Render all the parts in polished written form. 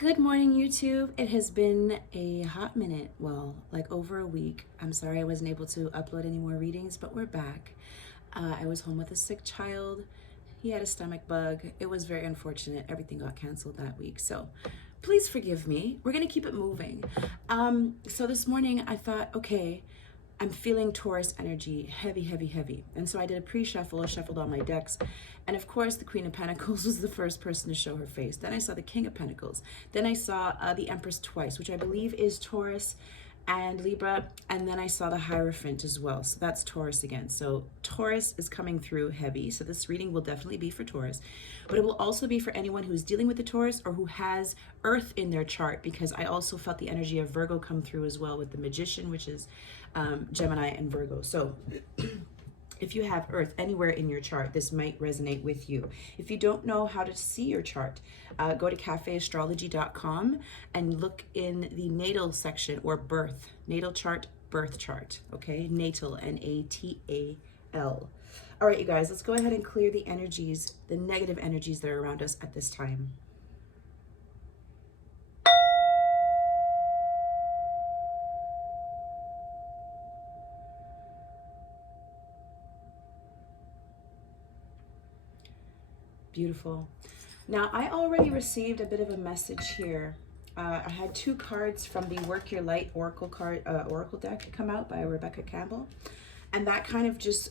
Good morning, YouTube. It has been a hot minute, well, like over a week. I'm sorry I wasn't able to upload any more readings, but we're back. I was home with a sick child. He had a stomach bug. It was very unfortunate. Everything got canceled that week. So please forgive me. We're going to keep it moving. So this morning I thought, okay, I'm feeling Taurus energy, heavy, heavy, heavy. And so I did a pre-shuffle, I shuffled all my decks. And of course, the Queen of Pentacles was the first person to show her face. Then I saw the King of Pentacles. Then I saw the Empress twice, which I believe is Taurus and Libra. And then I saw the Hierophant as well. So that's Taurus again. So Taurus is coming through heavy. So this reading will definitely be for Taurus. But it will also be for anyone who's dealing with the Taurus or who has Earth in their chart, because I also felt the energy of Virgo come through as well with the Magician, which is Gemini and Virgo. So if you have Earth anywhere in your chart, this might resonate with you. If you don't know how to see your chart, go to cafeastrology.com and look in the natal section, or birth, natal chart, birth chart, okay? Natal, N-A-T-A-L. All right, you guys, let's go ahead and clear the energies, the negative energies that are around us at this time. Beautiful. Now, I already received a bit of a message here. I had two cards from the Work Your Light Oracle deck come out by Rebecca Campbell. And that kind of just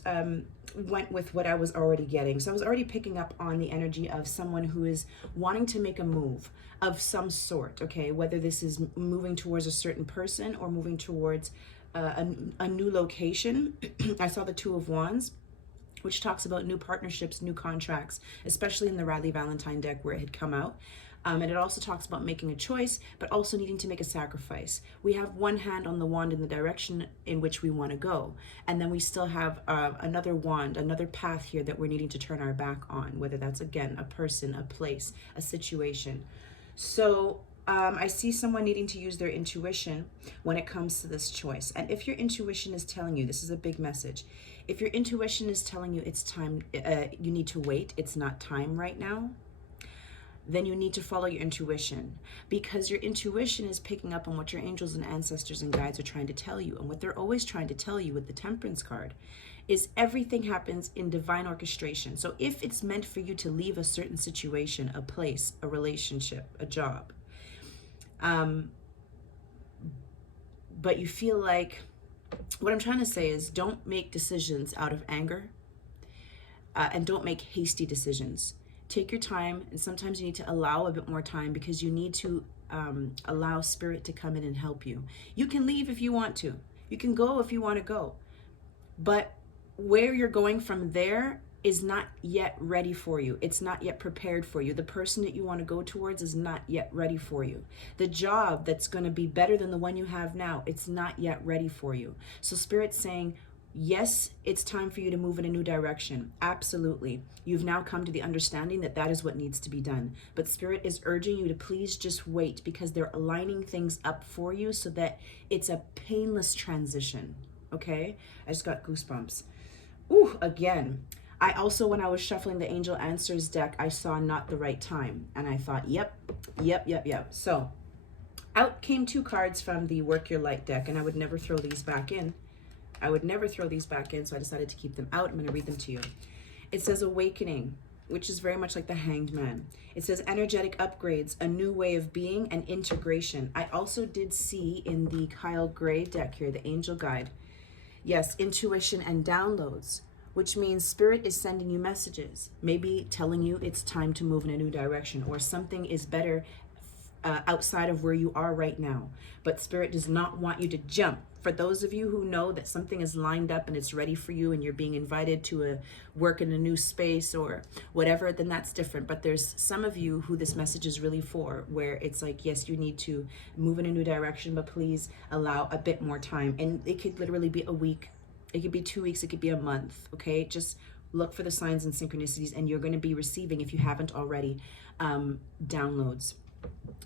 went with what I was already getting. So I was already picking up on the energy of someone who is wanting to make a move of some sort, okay? Whether this is moving towards a certain person or moving towards a new location. I saw the Two of Wands, which talks about new partnerships, new contracts, especially in the Riley Valentine deck where it had come out. And it also talks about making a choice, but also needing to make a sacrifice. We have one hand on the wand in the direction in which we want to go. And then we still have another wand, another path here that we're needing to turn our back on, whether that's, again, a person, a place, a situation. So I see someone needing to use their intuition when it comes to this choice. And if your intuition is telling you, this is a big message, if your intuition is telling you it's time, you need to wait, it's not time right now, then you need to follow your intuition, because your intuition is picking up on what your angels and ancestors and guides are trying to tell you. And what they're always trying to tell you with the Temperance card is everything happens in divine orchestration. So if it's meant for you to leave a certain situation, a place, a relationship, a job, but you feel like, what I'm trying to say is, don't make decisions out of anger, and don't make hasty decisions. Take your time, and sometimes you need to allow a bit more time, because you need to allow Spirit to come in and help you. You can leave if you want to. You can go if you want to go. But where you're going from there is not yet ready for you. It's not yet prepared for you. The person that you want to go towards is not yet ready for you. The job that's going to be better than the one you have now, it's not yet ready for you. So Spirit's saying, yes, it's time for you to move in a new direction. Absolutely. You've now come to the understanding that that is what needs to be done. But Spirit is urging you to please just wait, because they're aligning things up for you so that it's a painless transition. Okay? I just got goosebumps. Ooh, again. I also, when I was shuffling the Angel Answers deck, I saw Not the Right Time. And I thought, yep. So out came two cards from the Work Your Light deck, and I would never throw these back in. So I decided to keep them out. I'm going to read them to you. It says Awakening, which is very much like the Hanged Man. It says Energetic Upgrades, a new way of being, and integration. I also did see in the Kyle Gray deck here, the Angel Guide, yes, intuition and downloads, which means Spirit is sending you messages, maybe telling you it's time to move in a new direction, or something is better outside of where you are right now. But Spirit does not want you to jump. For those of you who know that something is lined up and it's ready for you, and you're being invited to work in a new space or whatever, then that's different. But there's some of you who this message is really for, where it's like, yes, you need to move in a new direction, but please allow a bit more time. And it could literally be a week. It could be 2 weeks. It could be a month. Okay? Just look for the signs and synchronicities, and you're going to be receiving, if you haven't already, downloads.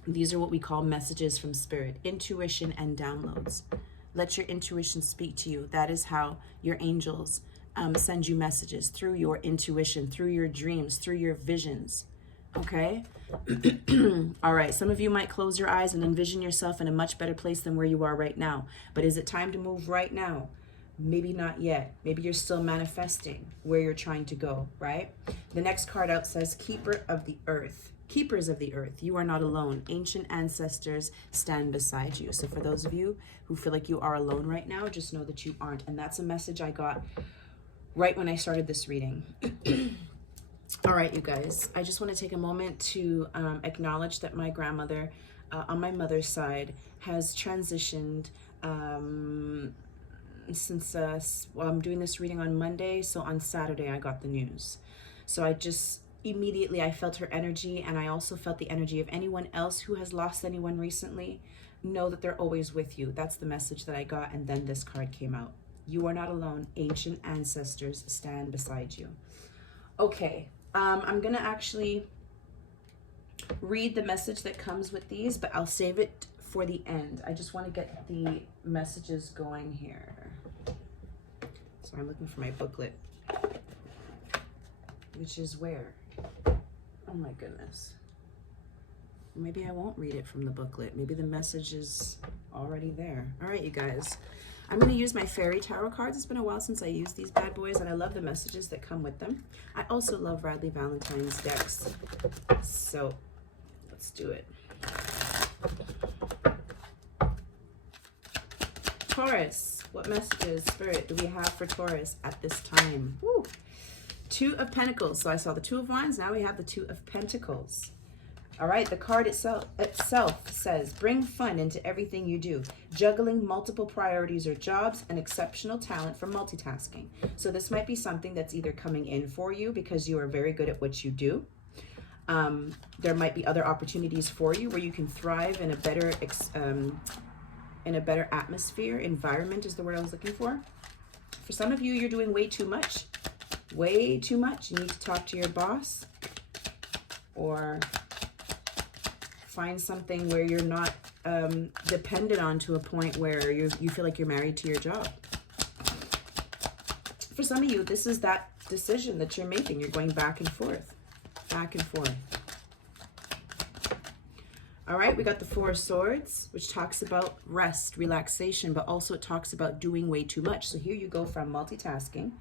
These are what we call messages from Spirit, intuition and downloads. Let your intuition speak to you. That is how your angels send you messages, through your intuition, through your dreams, through your visions. Okay? All right, some of you might close your eyes and envision yourself in a much better place than where you are right now. But is it time to move right now? Maybe not yet. Maybe you're still manifesting where you're trying to go, right? The next card out says, Keeper of the Earth. Keepers of the earth, you are not alone. Ancient ancestors stand beside you. So for those of you who feel like you are alone right now, just know that you aren't. And that's a message I got right when I started this reading. All right, you guys, I just want to take a moment to acknowledge that my grandmother on my mother's side has transitioned since well, I'm doing this reading on Monday, so on Saturday I got the news. So I just immediately I felt her energy, and I also felt the energy of anyone else who has lost anyone recently. Know that they're always with you. That's the message that I got, and then this card came out. You are not alone. Ancient ancestors stand beside you. Okay, I'm gonna actually read the message that comes with these, but I'll save it for the end. I just want to get the messages going here. So I'm looking for my booklet, which is where? Oh my goodness. Maybe I won't read it from the booklet. Maybe the message is already there. All right, you guys. I'm going to use my fairy tarot cards. It's been a while since I used these bad boys, and I love the messages that come with them. I also love Radley Valentine's decks. So let's do it. Taurus, what messages, Spirit, do we have for Taurus at this time? Woo. Two of Pentacles. So I saw the Two of Wands. Now we have the Two of Pentacles. All right, the card itself says, bring fun into everything you do, juggling multiple priorities or jobs, and exceptional talent for multitasking. So this might be something that's either coming in for you because you are very good at what you do. There might be other opportunities for you where you can thrive in a better atmosphere. Environment is the word I was looking for. For some of you, you're doing way too much. Way too much. You need to talk to your boss, or find something where you're not dependent on to a point where you feel like you're married to your job. For some of you, this is that decision that you're making. You're going back and forth, back and forth. All right, we got the Four of Swords, which talks about rest, relaxation, but also it talks about doing way too much. So here you go from multitasking,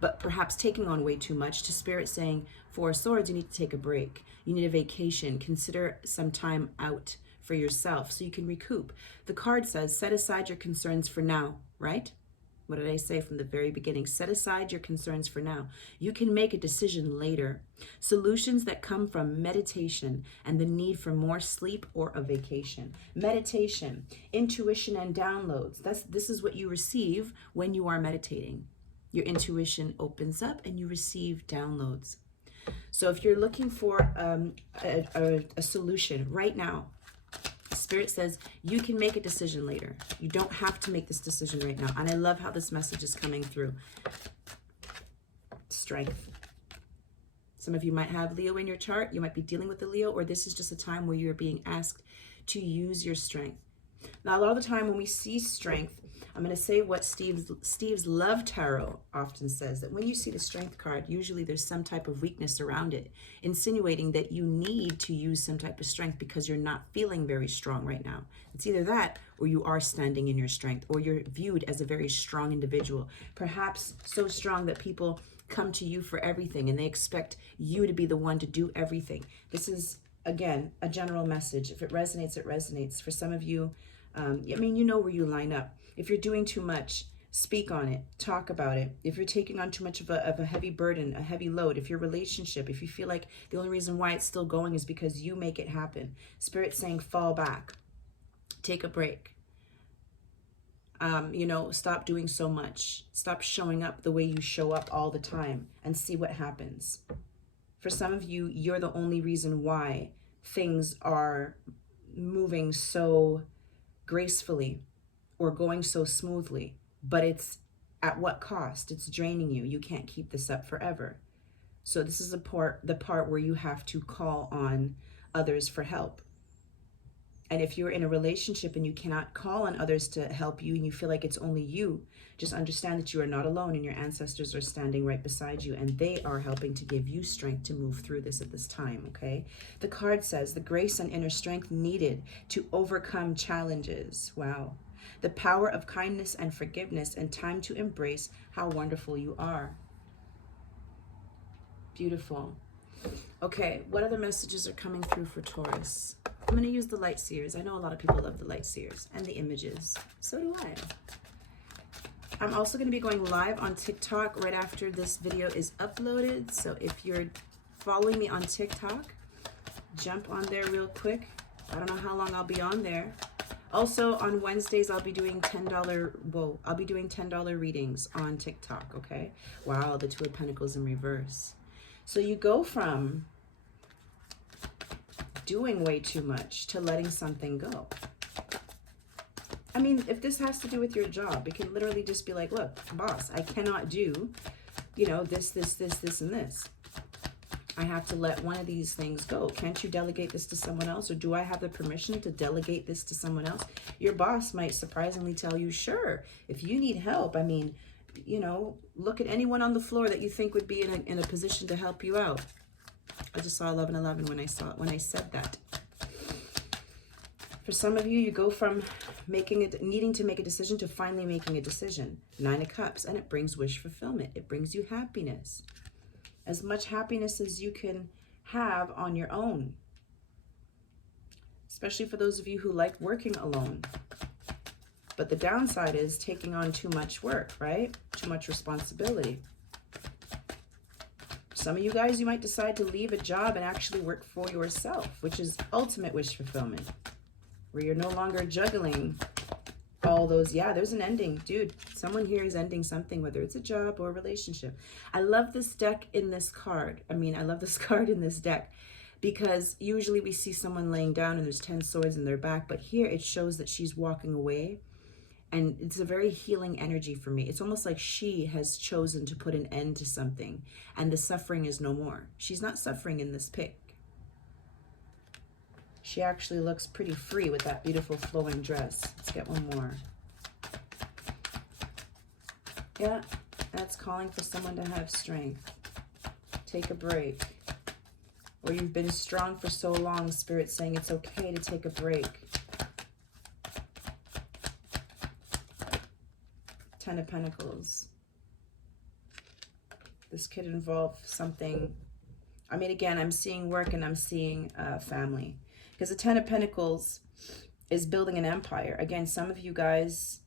but perhaps taking on way too much, to Spirit saying, Four of Swords, you need to take a break. You need a vacation. Consider some time out for yourself so you can recoup. The card says, set aside your concerns for now, right? What did I say from the very beginning? Set aside your concerns for now. You can make a decision later. Solutions that come from meditation and the need for more sleep or a vacation. Meditation, intuition, and downloads. This is what you receive when you are meditating. Your intuition opens up and you receive downloads. So if you're looking for a solution right now, Spirit says you can make a decision later. You don't have to make this decision right now. And I love how this message is coming through. Strength. Some of you might have Leo in your chart. You might be dealing with the Leo, or this is just a time where you're being asked to use your strength. Now, a lot of the time when we see strength, I'm going to say what Steve's Love Tarot often says, that when you see the Strength card, usually there's some type of weakness around it, insinuating that you need to use some type of strength because you're not feeling very strong right now. It's either that, or you are standing in your strength, or you're viewed as a very strong individual, perhaps so strong that people come to you for everything and they expect you to be the one to do everything. This is, again, a general message. If it resonates, it resonates. For some of you, I mean, you know where you line up. If you're doing too much, speak on it, talk about it. If you're taking on too much of a heavy burden, a heavy load, if your relationship, if you feel like the only reason why it's still going is because you make it happen, Spirit's saying fall back, take a break. You know, stop doing so much. Stop showing up the way you show up all the time and see what happens. For some of you, you're the only reason why things are moving so gracefully or going so smoothly, but it's at what cost? It's draining you. You can't keep this up forever. So this is the part where you have to call on others for help. And if you're in a relationship and you cannot call on others to help you and you feel like it's only you, just understand that you are not alone and your ancestors are standing right beside you and they are helping to give you strength to move through this at this time, okay? The card says the grace and inner strength needed to overcome challenges. Wow. The power of kindness and forgiveness and time to embrace how wonderful you are. Beautiful. Okay, what other messages are coming through for Taurus? I'm going to use the light seers. I know a lot of people love the light seers and the images. So do I. I'm also going to be going live on TikTok right after this video is uploaded. So if you're following me on TikTok, jump on there real quick. I don't know how long I'll be on there. Also on Wednesdays, I'll be doing $10 readings on TikTok, okay? Wow, the Two of Pentacles in reverse. So you go from doing way too much to letting something go. I mean, if this has to do with your job, it can literally just be like, look, boss, I cannot do, you know, this, and this. I have to let one of these things go. Can't you delegate this to someone else? Or do I have the permission to delegate this to someone else? Your boss might surprisingly tell you, sure, if you need help, I mean, you know, look at anyone on the floor that you think would be in a position to help you out. I just saw 1111 when I said that. For some of you, you go from needing to make a decision to finally making a decision. 9 of Cups, and it brings wish fulfillment. It brings you happiness. As much happiness as you can have on your own. Especially for those of you who like working alone. But the downside is taking on too much work, right? Too much responsibility. Some of you guys, you might decide to leave a job and actually work for yourself, which is ultimate wish fulfillment. Where you're no longer juggling all those, yeah, there's an ending. Dude, someone here is ending something, whether it's a job or a relationship. I love this deck in this card. I mean, I love this card in this deck because usually we see someone laying down and there's 10 swords in their back, but here it shows that she's walking away. And it's a very healing energy for me. It's almost like she has chosen to put an end to something and the suffering is no more. She's not suffering in this pic. She actually looks pretty free with that beautiful flowing dress. Let's get one more. Yeah, that's calling for someone to have strength. Take a break. Or you've been strong for so long, Spirit's saying it's okay to take a break. 10 of Pentacles. This could involve something. I mean, again, I'm seeing work and I'm seeing family. Because the 10 of Pentacles is building an empire. Again, some of you guys,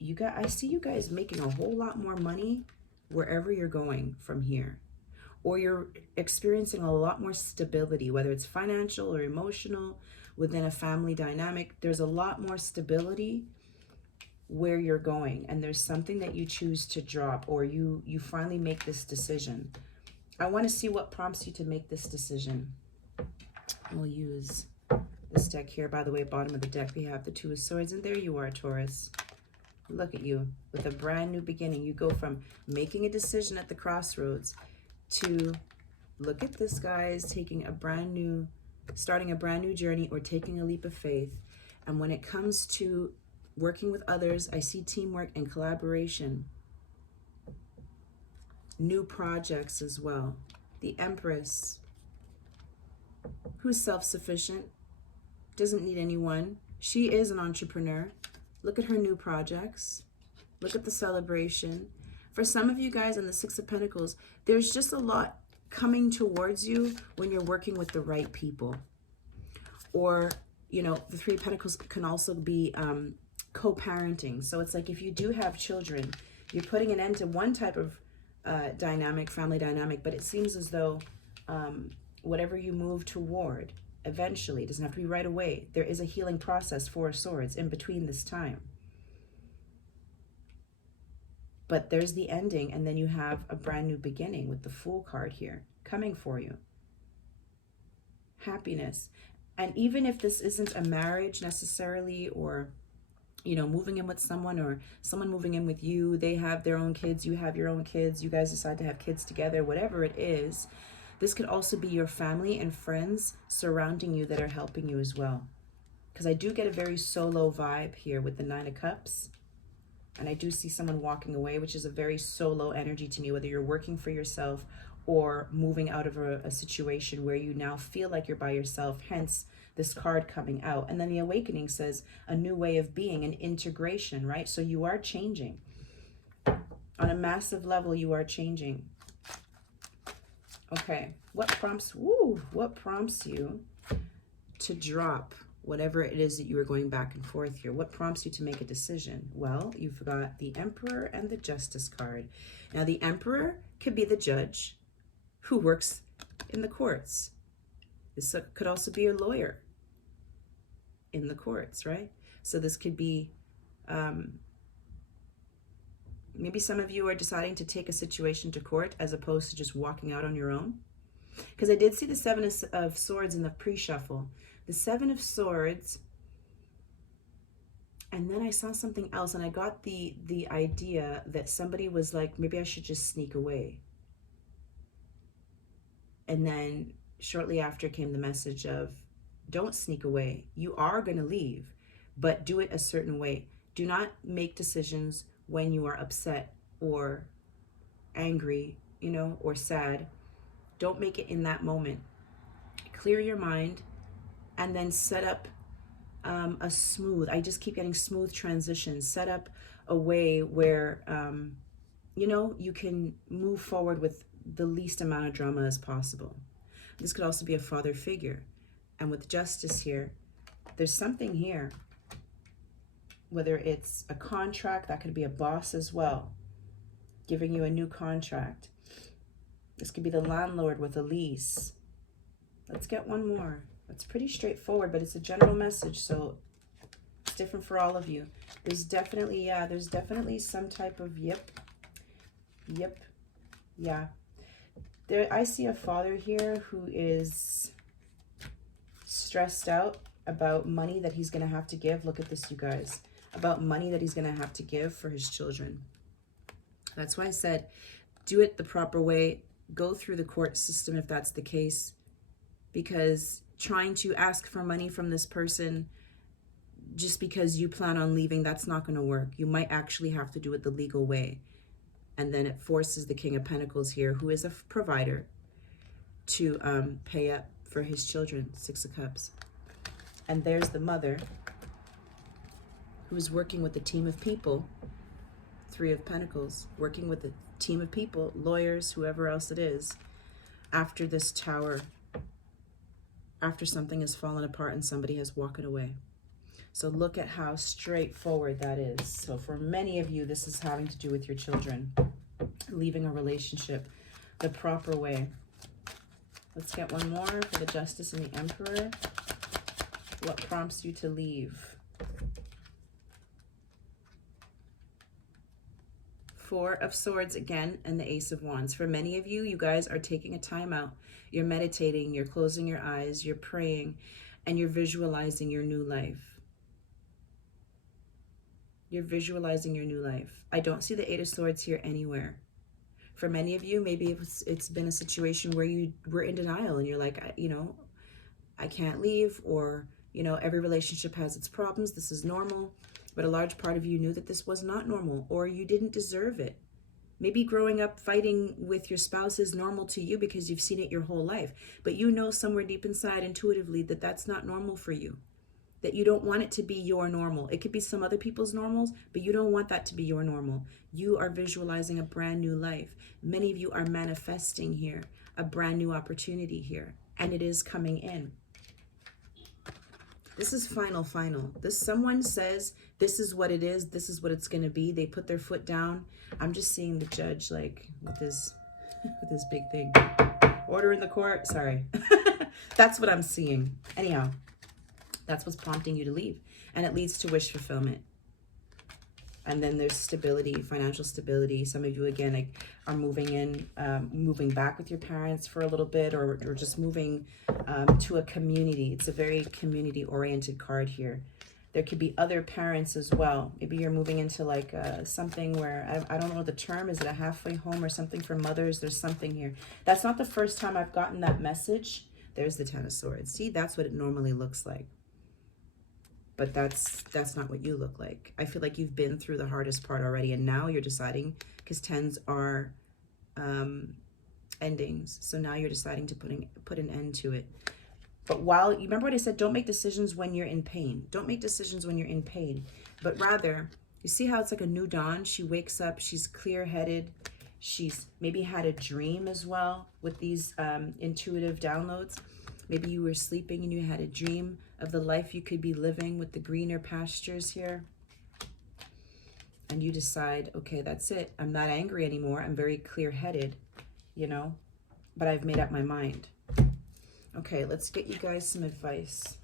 I see you guys making a whole lot more money wherever you're going from here. Or you're experiencing a lot more stability, whether it's financial or emotional, within a family dynamic. There's a lot more stability where you're going, and there's something that you choose to drop, or you finally make this decision. I want to see what prompts you to make this decision. We'll use this deck here. By the way, bottom of the deck we have the Two of Swords, and there you are, Taurus. Look at you with a brand new beginning. You go from making a decision at the crossroads to, look at this, guys, taking a brand new, starting a brand new journey or taking a leap of faith. And when it comes to working with others, I see teamwork and collaboration. New projects as well. The Empress, who's self-sufficient, doesn't need anyone. She is an entrepreneur. Look at her new projects. Look at the celebration. For some of you guys in the Six of Pentacles, there's just a lot coming towards you when you're working with the right people. Or, you know, the Three of Pentacles can also be co-parenting. So it's like if you do have children, you're putting an end to one type of dynamic, family dynamic, but it seems as though whatever you move toward, eventually, it doesn't have to be right away, there is a healing process, Four of Swords, in between this time. But there's the ending, and then you have a brand new beginning with the Fool card here coming for you. Happiness. And even if this isn't a marriage necessarily, or, you know, moving in with someone, or someone moving in with you, they have their own kids, you have your own kids, you guys decide to have kids together, whatever it is, this could also be your family and friends surrounding you that are helping you as well. because I do get a very solo vibe here with the Nine of Cups. And I do see someone walking away, which is a very solo energy to me, whether you're working for yourself or moving out of a situation where you now feel like you're by yourself, hence this card coming out. And then the Awakening says a new way of being, an integration, right? So you are changing. On a massive level, you are changing. Okay, what prompts you to drop whatever it is that you are going back and forth here? What prompts you to make a decision? Well, you've got the Emperor and the Justice card. Now, the Emperor could be the judge who works in the courts. This could also be a lawyer in the courts, right? So this could be, maybe some of you are deciding to take a situation to court as opposed to just walking out on your own. Because I did see the Seven of Swords in the pre-shuffle. The Seven of Swords, and then I saw something else, and I got the idea that somebody was like, maybe I should just sneak away. And then shortly after came the message of, don't sneak away. You are going to leave, but do it a certain way. Do not make decisions when you are upset or angry, you know, or sad. Don't make it in that moment. Clear your mind and then set up a smooth, I just keep getting smooth transitions. Set up a way where, you know, you can move forward with the least amount of drama as possible. This could also be a father figure. And with Justice here, there's something here, whether it's a contract, that could be a boss as well, giving you a new contract. This could be the landlord with a lease. Let's get one more. It's pretty straightforward, but it's a general message, so it's different for all of you. There's definitely, yeah, there's definitely some type of yeah. There, I see a father here who is stressed out about money that he's going to have to give. Look at this, you guys. About money that he's going to have to give for his children. That's why I said, do it the proper way. Go through the court system if that's the case. Because trying to ask for money from this person just because you plan on leaving, that's not going to work. You might actually have to do it the legal way. And then it forces the King of Pentacles here, who is a provider, to pay up for his children. Six of Cups. And there's the mother, who is working with a team of people. Three of Pentacles, working with a team of people, lawyers, whoever else it is, after this Tower, after something has fallen apart and somebody has walked away. So look at how straightforward that is. So for many of you, this is having to do with your children, leaving a relationship the proper way. Let's get one more for the Justice and the Emperor. What prompts you to leave? Four of Swords again, and the Ace of Wands. For many of you, you guys are taking a time out. You're meditating, you're closing your eyes, you're praying, and you're visualizing your new life. You're visualizing your new life. I don't see the Eight of Swords here anywhere. For many of you, maybe it's been a situation where you were in denial and you're like, you know, I can't leave, or, you know, every relationship has its problems. This is normal. But a large part of you knew that this was not normal, or you didn't deserve it. Maybe growing up fighting with your spouse is normal to you because you've seen it your whole life. But you know somewhere deep inside intuitively that that's not normal for you. That you don't want it to be your normal. It could be some other people's normals, but you don't want that to be your normal. You are visualizing a brand new life. Many of you are manifesting here a brand new opportunity here, and it is coming in. This is final. This, someone says, this is what it is. This is what it's going to be. They put their foot down. I'm just seeing the judge like with his big thing. Order in the court. Sorry. That's what I'm seeing. Anyhow, that's what's prompting you to leave. And it leads to wish fulfillment. And then there's stability, financial stability. Some of you, again, like, are moving back with your parents for a little bit, or just moving to a community. It's a very community-oriented card here. There could be other parents as well. Maybe you're moving into like something where, I don't know the term. Is it a halfway home or something for mothers? There's something here. That's not the first time I've gotten that message. There's the Ten of Swords. See, that's what it normally looks like. but that's not what you look like. I feel like you've been through the hardest part already, and now you're deciding, because 10s are endings. So now you're deciding to put an end to it. But while, you remember what I said, don't make decisions when you're in pain. Don't make decisions when you're in pain, but rather, you see how it's like a new dawn? She wakes up, she's clear-headed. She's maybe had a dream as well with these intuitive downloads. Maybe you were sleeping and you had a dream of the life you could be living with the greener pastures here. And you decide, okay, that's it. I'm not angry anymore. I'm very clear-headed, you know, but I've made up my mind. Okay, let's get you guys some advice.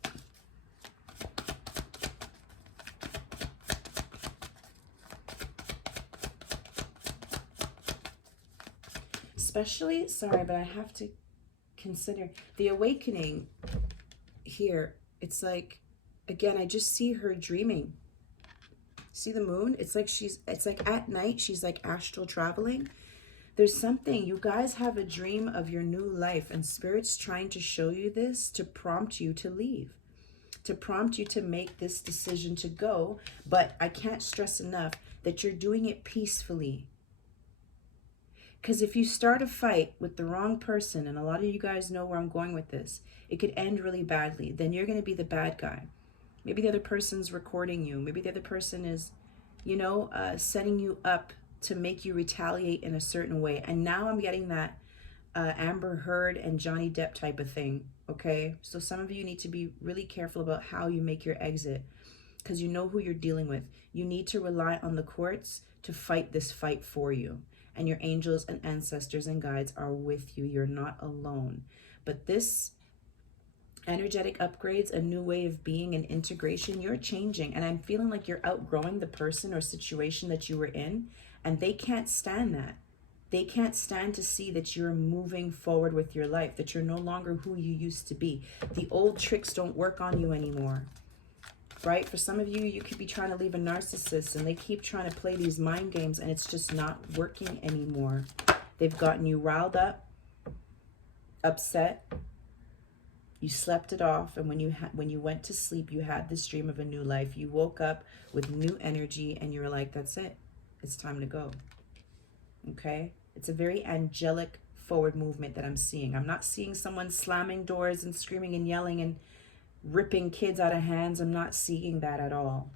Especially, sorry, but I have to consider the awakening here. It's like, again, I just see her dreaming. See the moon? It's like at night, she's like astral traveling. There's something, you guys have a dream of your new life, and Spirit's trying to show you this to prompt you to leave, to prompt you to make this decision to go. But I can't stress enough that you're doing it peacefully. Because if you start a fight with the wrong person, and a lot of you guys know where I'm going with this, it could end really badly. Then you're going to be the bad guy. Maybe the other person's recording you. Maybe the other person is, you know, setting you up to make you retaliate in a certain way. And now I'm getting that Amber Heard and Johnny Depp type of thing, okay? So some of you need to be really careful about how you make your exit, because you know who you're dealing with. You need to rely on the courts to fight this fight for you. And your angels and ancestors and guides are with you. You're not alone. But this energetic upgrades, a new way of being and integration, you're changing. And I'm feeling like you're outgrowing the person or situation that you were in. And they can't stand that. They can't stand to see that you're moving forward with your life, that you're no longer who you used to be. The old tricks don't work on you anymore. Right? For some of you, you could be trying to leave a narcissist and they keep trying to play these mind games and it's just not working anymore. They've gotten you riled up, upset. You slept it off, and when you went to sleep, you had this dream of a new life. You woke up with new energy and you were like, that's it. It's time to go. Okay? It's a very angelic forward movement that I'm seeing. I'm not seeing someone slamming doors and screaming and yelling and ripping kids out of hands. I'm not seeing that at all.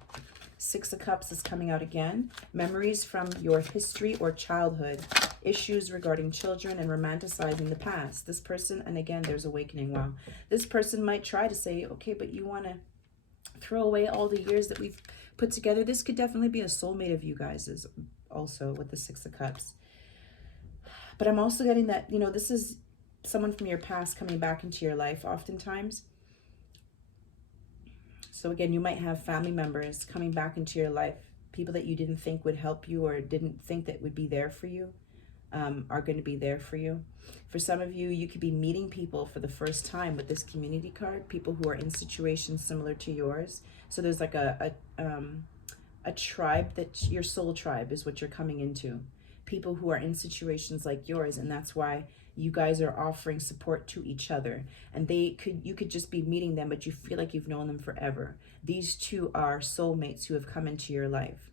6 of Cups is coming out again. Memories from your history or childhood. Issues regarding children and romanticizing the past. This person, and again, there's awakening. Wow. This person might try to say, okay, but you want to throw away all the years that we've put together. This could definitely be a soulmate of you guys is also with the 6 of Cups. But I'm also getting that, you know, this is someone from your past coming back into your life oftentimes. So again, you might have family members coming back into your life, people that you didn't think would help you or didn't think that would be there for you, are going to be there for you. For some of you, you could be meeting people for the first time with this community card, people who are in situations similar to yours. So there's like a tribe, that your soul tribe is what you're coming into. People who are in situations like yours, and that's why you guys are offering support to each other. And you could just be meeting them, but you feel like you've known them forever. These two are soulmates who have come into your life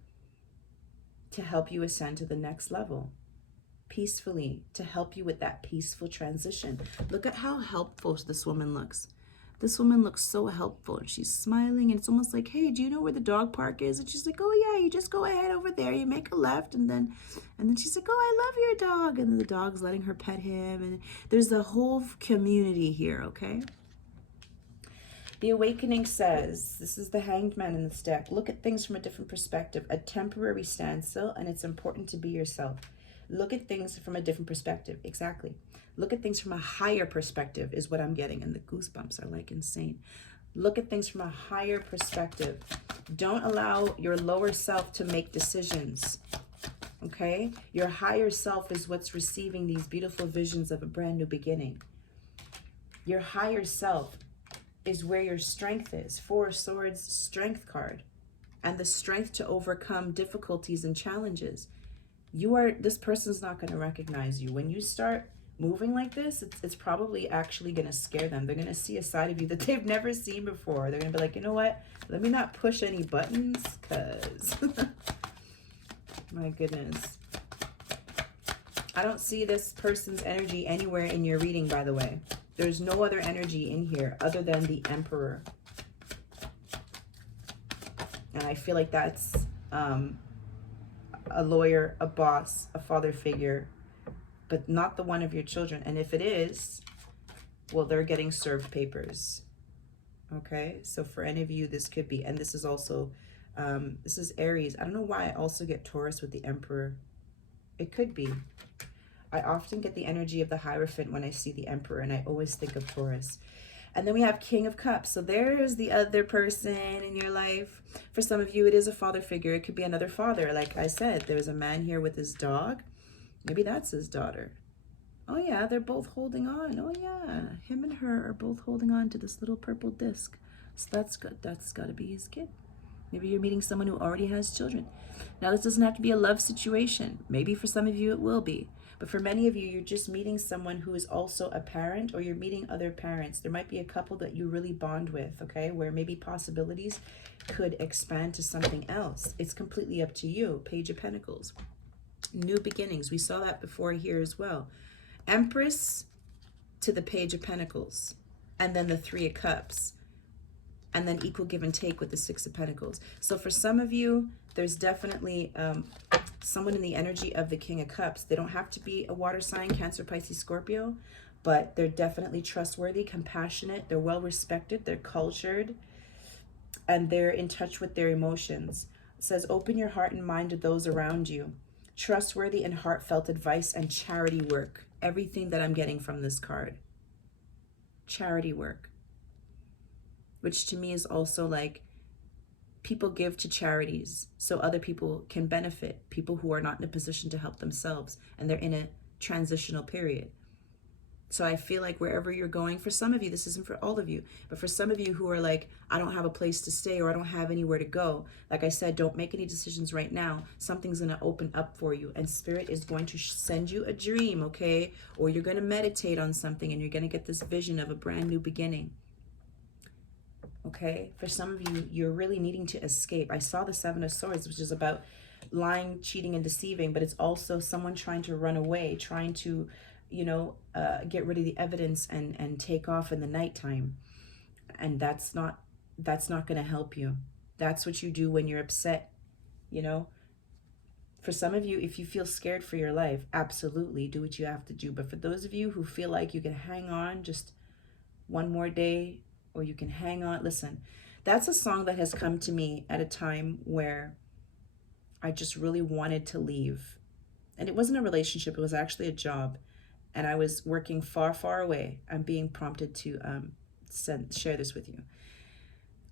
to help you ascend to the next level peacefully, to help you with that peaceful transition. Look at how helpful this woman looks. This woman looks so helpful, and she's smiling, and it's almost like, hey, do you know where the dog park is? And she's like, oh yeah, you just go ahead over there, you make a left, and then she's like, oh, I love your dog, and then the dog's letting her pet him, and there's the whole community here, okay? The Awakening says, this is the Hanged Man in this deck, look at things from a different perspective, a temporary standstill, and it's important to be yourself. Look at things from a different perspective, exactly. Look at things from a higher perspective is what I'm getting, and the goosebumps are like insane. Look at things from a higher perspective. Don't allow your lower self to make decisions, okay? Your higher self is what's receiving these beautiful visions of a brand new beginning. Your higher self is where your strength is. 4 of Swords, strength card, and the strength to overcome difficulties and challenges. This person's not going to recognize you. When you start moving like this, it's probably actually going to scare them. They're going to see a side of you that they've never seen before. They're going to be like, you know what? Let me not push any buttons, because my goodness. I don't see this person's energy anywhere in your reading, by the way. There's no other energy in here other than the Emperor. And I feel like that's a lawyer, a boss, a father figure, but not the one of your children. And if it is, well, they're getting served papers. Okay, so for any of you, this could be, and this is also, this is Aries. I don't know why I also get Taurus with the Emperor. It could be. I often get the energy of the Hierophant when I see the Emperor, and I always think of Taurus. And then we have King of Cups. So there's the other person in your life. For some of you, it is a father figure. It could be another father. Like I said, there's a man here with his dog. Maybe that's his daughter. Oh yeah, they're both holding on. Oh yeah, him and her are both holding on to this little purple disc. So that's good. That's got to be his kid. Maybe you're meeting someone who already has children. Now, this doesn't have to be a love situation. Maybe for some of you it will be. But for many of you, you're just meeting someone who is also a parent, or you're meeting other parents. There might be a couple that you really bond with, okay, where maybe possibilities could expand to something else. It's completely up to you. Page of Pentacles. New beginnings. We saw that before here as well. Empress to the Page of Pentacles. And then the Three of Cups. And then equal give and take with the Six of Pentacles. So for some of you, there's definitely someone in the energy of the King of Cups. They don't have to be a water sign, Cancer, Pisces, Scorpio, but they're definitely trustworthy, compassionate, they're well respected, they're cultured, and they're in touch with their emotions. It says, open your heart and mind to those around you. Trustworthy and heartfelt advice and charity work. Everything that I'm getting from this card. Charity work. Which to me is also like, people give to charities so other people can benefit, people who are not in a position to help themselves, and they're in a transitional period. So I feel like wherever you're going, for some of you, this isn't for all of you, but for some of you who are like, I don't have a place to stay, or I don't have anywhere to go, like I said, don't make any decisions right now. Something's going to open up for you, and Spirit is going to send you a dream, okay? Or you're going to meditate on something, and you're going to get this vision of a brand new beginning. Okay, for some of you, you're really needing to escape. I saw the Seven of Swords, which is about lying, cheating, and deceiving, but it's also someone trying to run away, trying to, you know, get rid of the evidence and take off in the nighttime. And that's not going to help you. That's what you do when you're upset, you know. For some of you, if you feel scared for your life, absolutely do what you have to do. But for those of you who feel like you can hang on just one more day, or you can hang on. Listen, that's a song that has come to me at a time where I just really wanted to leave. And it wasn't a relationship, it was actually a job. And I was working far, far away. I'm being prompted to share this with you.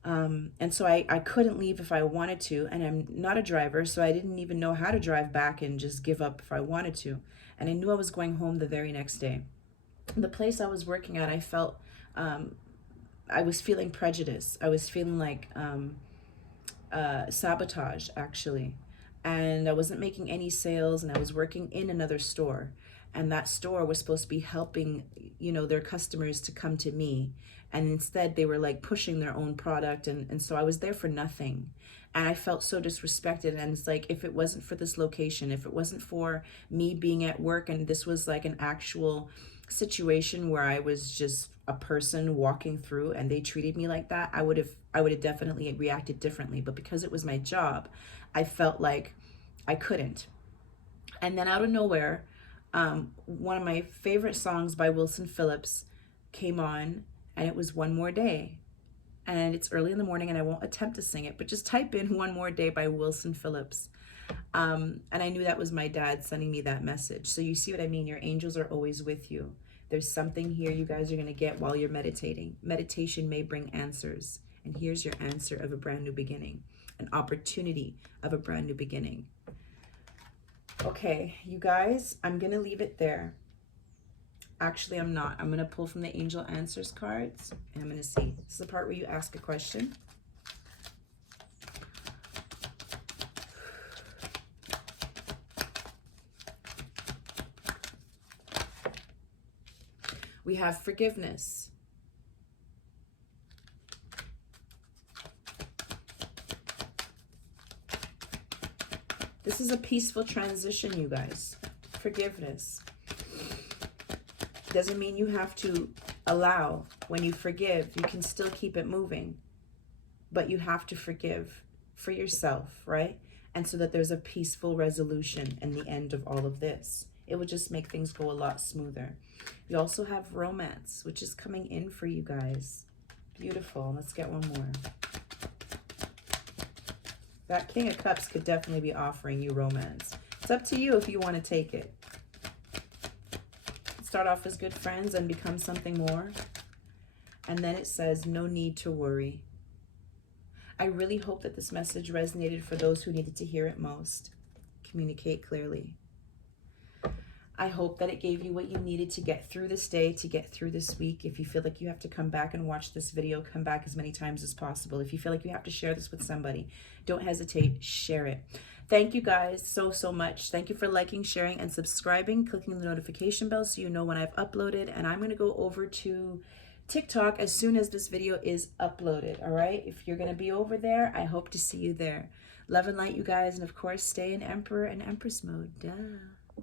And so I couldn't leave if I wanted to, and I'm not a driver, so I didn't even know how to drive back and just give up if I wanted to. And I knew I was going home the very next day. The place I was working at, I felt, I was feeling prejudice. I was feeling like sabotage, actually. And I wasn't making any sales, and I was working in another store. And that store was supposed to be helping, you know, their customers to come to me. And instead they were like pushing their own product. And so I was there for nothing. And I felt so disrespected. And it's like, if it wasn't for this location, if it wasn't for me being at work, and this was like an actual situation where I was just a person walking through and they treated me like that, I would have definitely reacted differently. But because it was my job, I felt like I couldn't. And then out of nowhere, one of my favorite songs by Wilson Phillips came on, and it was One More Day. And it's early in the morning, and I won't attempt to sing it, but just type in One More Day by Wilson Phillips. And I knew that was my dad sending me that message. So you see what I mean? Your angels are always with you. There's something here you guys are going to get while you're meditating. Meditation may bring answers. And here's your answer of a brand new beginning. An opportunity of a brand new beginning. Okay, you guys, I'm going to leave it there. Actually, I'm not. I'm going to pull from the Angel Answers cards, and I'm going to see. This is the part where you ask a question. We have forgiveness. This is a peaceful transition, you guys. Forgiveness. Doesn't mean you have to allow. When you forgive, you can still keep it moving. But you have to forgive for yourself, right? And so that there's a peaceful resolution in the end of all of this. It would just make things go a lot smoother. We also have romance, which is coming in for you guys. Beautiful. Let's get one more. That King of Cups could definitely be offering you romance. It's up to you if you want to take it. Start off as good friends and become something more. And then it says, no need to worry. I really hope that this message resonated for those who needed to hear it most. Communicate clearly. I hope that it gave you what you needed to get through this day, to get through this week. If you feel like you have to come back and watch this video, come back as many times as possible. If you feel like you have to share this with somebody, don't hesitate, share it. Thank you guys so much. Thank you for liking, sharing, and subscribing, clicking the notification bell so you know when I've uploaded. And I'm going to go over to TikTok as soon as this video is uploaded. All right, if you're going to be over there, I hope to see you there. Love and light, you guys, and of course stay in Emperor and Empress mode. Duh.